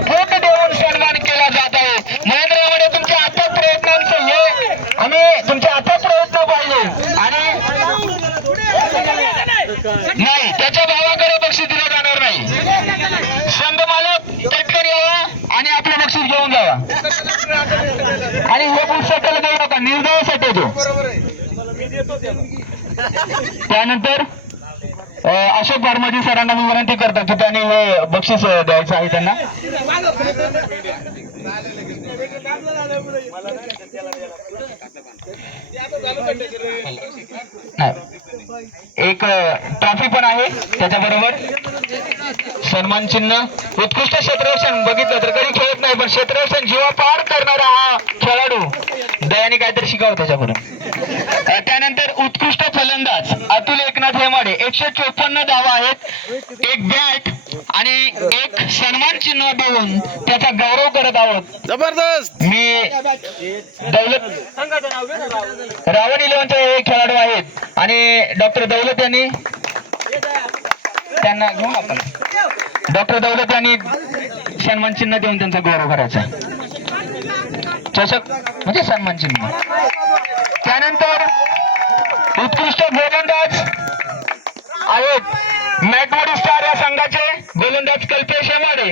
त्यांचा देऊन सन्मान केला जात आहे. महेंद्रमध्ये तुमच्या अथक प्रयत्नांचं हे आम्ही तुमच्या अथक प्रयत्न पाहिले. आणि नाही त्याच्या भावाकडे बक्षीस दिलं जाणार नाही. संघ मालक पटकन यावा आणि आपलं बक्षीस घेऊन जावा. आणि हे बुट सटल देऊ नका निर्दय तो त्यानंतर अशोक बारमाजी सरांना मी विनंती करतो की त्यांनी हे बक्षीस द्यायचं आहे त्यांना. नाही. एक ट्रॉफी पण आहे त्याच्याबरोबर. सन्मान चिन्ह. उत्कृष्ट क्षेत्ररक्षण. बघितलं तर कधी खेळत नाही पण क्षेत्ररक्षण जीवापाड करणारा हा खेळाडू. दयाने काहीतरी शिकावं त्याच्याकडून. त्यानंतर उत्कृष्ट फलंदाज. हेमाडे एकशे चोपन्न धावा आहेत. एक बॅट आणि एक सन्मान चिन्ह देऊन त्याचा गौरव करत आहोत. जबरदस्त! मी दौलत रावण इलेव्हनचे हे खेळाडू आहेत. आणि डॉक्टर दौलत यांनी त्यांना घेऊन आपण. डॉक्टर दौलत यांनी सन्मान चिन्ह देऊन त्यांचा गौरव करायचा चषक म्हणजे सन्मान चिन्ह त्यानंतर उत्कृष्ट गोलंदाज आहेत. मॅटमोडी स्टार या संघाचे गोलंदाज कल्पेश हेमाडे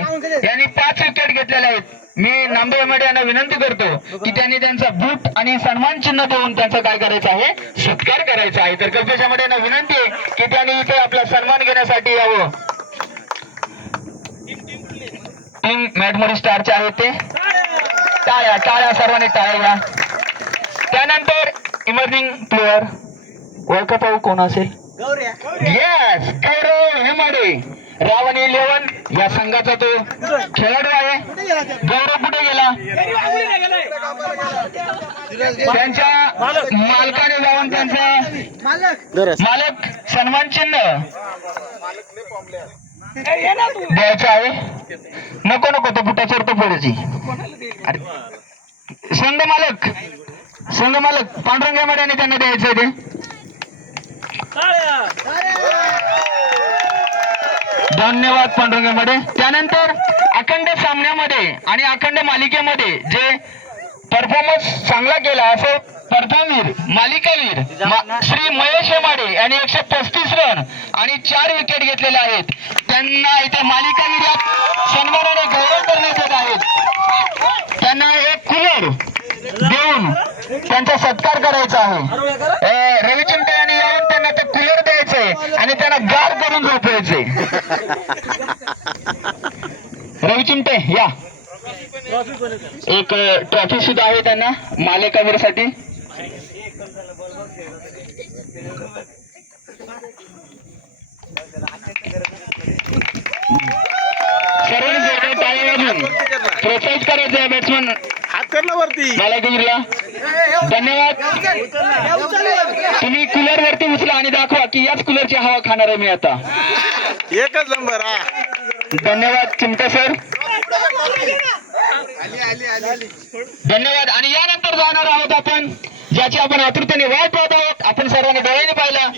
यांनी पाच विकेट घेतलेले आहेत. मी नामदेव हेमाडे यांना विनंती करतो की त्यांनी त्यांचा बूट आणि सन्मान चिन्ह देऊन त्यांचा काय करायचं आहे? सत्कार करायचा आहे. तर कल्पेश हेमाडे यांना विनंती आहे की त्यांनी इथे आपला सन्मान घेण्यासाठी यावं. टीम मॅटमोडी स्टारचे आहेत ते. टाळ्या टाळ्या सर्वांनी टाळ्या त्यानंतर इमर्जिंग प्लेअर ओळखत आहो कोण असेल? येस गौरव हेमाडे रावण इलेव्हन या संघाचा तो खेळाडू आहे. गौरव कुठे गेला? त्यांच्या मालकाने जाऊन त्यांचा मालक. सन्मान चिन्ह. द्यायचं आहे. नको नको तो बुटा चढतो अरे संघ मालक संघ मालक पांडुरंग हेमाडे यांनी त्यांना द्यायचं आहे ते. धन्यवाद पांडुरंगामध्ये. त्यानंतर अखंड सामन्यामध्ये आणि अखंड मालिकेमध्ये जे परफॉर्मन्स चांगला केला असं प्रथमवीर मालिकावीर मा- श्री महेश हेमाडे यांनी एकशे पस्तीस रन आणि चार विकेट घेतलेले आहेत. त्यांना इथे मालिकावीर या सन्मानाने गौरव करण्यात येत आहेत. त्यांना एक कूलर देऊन त्यांचा सत्कार करायचा आहे. रवी चिमटे यांनी येऊन त्यांना ते कूलर द्यायचंय आणि त्यांना गार करून झोपायचंय. रवी चिमटे या. एक ट्रॉफी सुद्धा आहे त्यांना मालेकावीरसाठी सर्वांनी प्रोत्साहित करायचं आहे बॅट्समन ना वरती. धन्यवाद. तुम्ही कूलर वरती उचला आणि दाखवा की याच कूलरची हवा खाणार आहे मी आता. एकच नंबर हा. धन्यवाद चिमटे सर धन्यवाद आणि यानंतर जाणार आहोत आपण ज्याची आपण आतुरतेने वाट पाहत आहोत. आपण सर्वांनी डोळ्याने पाहिलं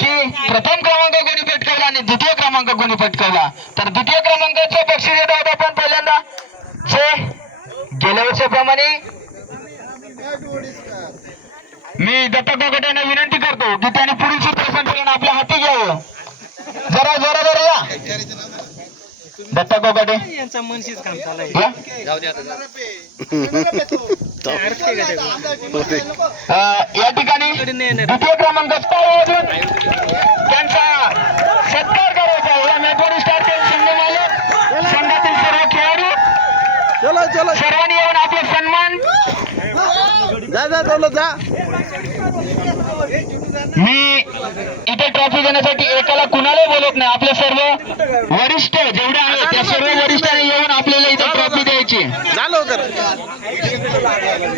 की प्रथम क्रमांक कोणी पटकावला आणि द्वितीय क्रमांक कोणी पटकावला. तर द्वितीय क्रमांकाचं बक्षीस देत आहोत आपण पहिल्यांदा जे गेल्या वर्षाप्रमाणे मी दत्ता गोगटे यांना विनंती करतो की त्याने पुढील सूत्रसंचलन आपल्या हाती घ्यावं. जरा जरा जरा या. दत्ता गोगटे यांचा मनशीच काम चालू या ठिकाणी द्वितीय क्रमांक त्यांचा सत्कार करायचा आहे. या मेघोडी स्टारचे संघ मालक संघातील सर्व खेळाडू चलो चलो सर्वांनी येऊन आपले सन्मान. जा जा दौलत जा. मी इथे ट्रॉफी देण्यासाठी एकाला कुणालाही बोलत नाही. आपले सर्व वरिष्ठ जेवढे आहेत त्या सर्व वरिष्ठांनी येऊन आपल्याला इथे ट्रॉफी द्यायची. जा लवकर.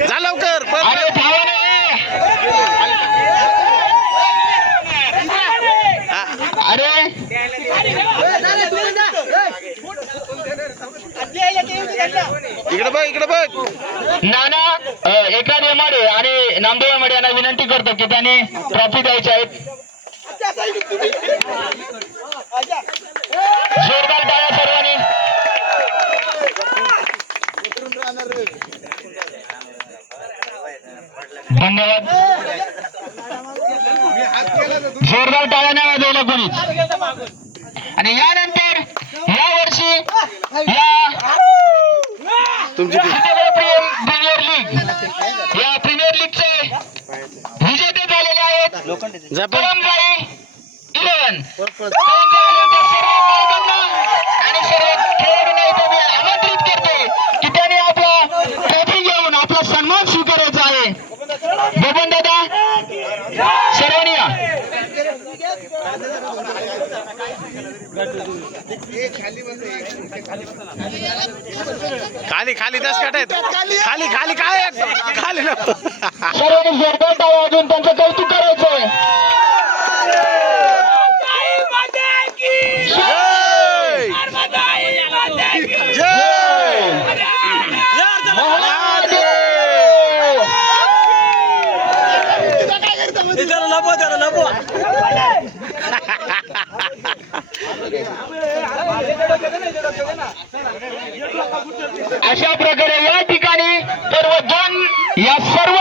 जा लवकर. पळ, अरे पळ. धावा नाही अरे. इकडे बघ इकडे बघ. नाना एका नेमाडे आणि नामदेव मडे यांना विनंती करतो की त्यांनी ट्रॉफी द्यायची आहेत. जोरदार टाळ्या सर्वांनी. धन्यवाद. जोरदार टाळ्या नाही दिलं कोणीच. आणि यानंतर या वर्षी या तुमची. Premier league. या प्रीमियर लीगचे विजेते झालेले आहेत इलेव्हन आणि सर्व खेळाडूंना इथे मी आमंत्रित करते की त्यांनी आपला ट्रॉफी घेऊन आपला सन्मान स्वीकारायचा आहे बबन दादा सर्वांनी या खाली खाली दस गट आहेत खाली खाली काय? खाली जोरदार टाळ्या वाजवून त्यांचं कौतुक करायचंय जय! जय! महादेव! अशा प्रकारे या ठिकाणी सर्व दोन या सर्व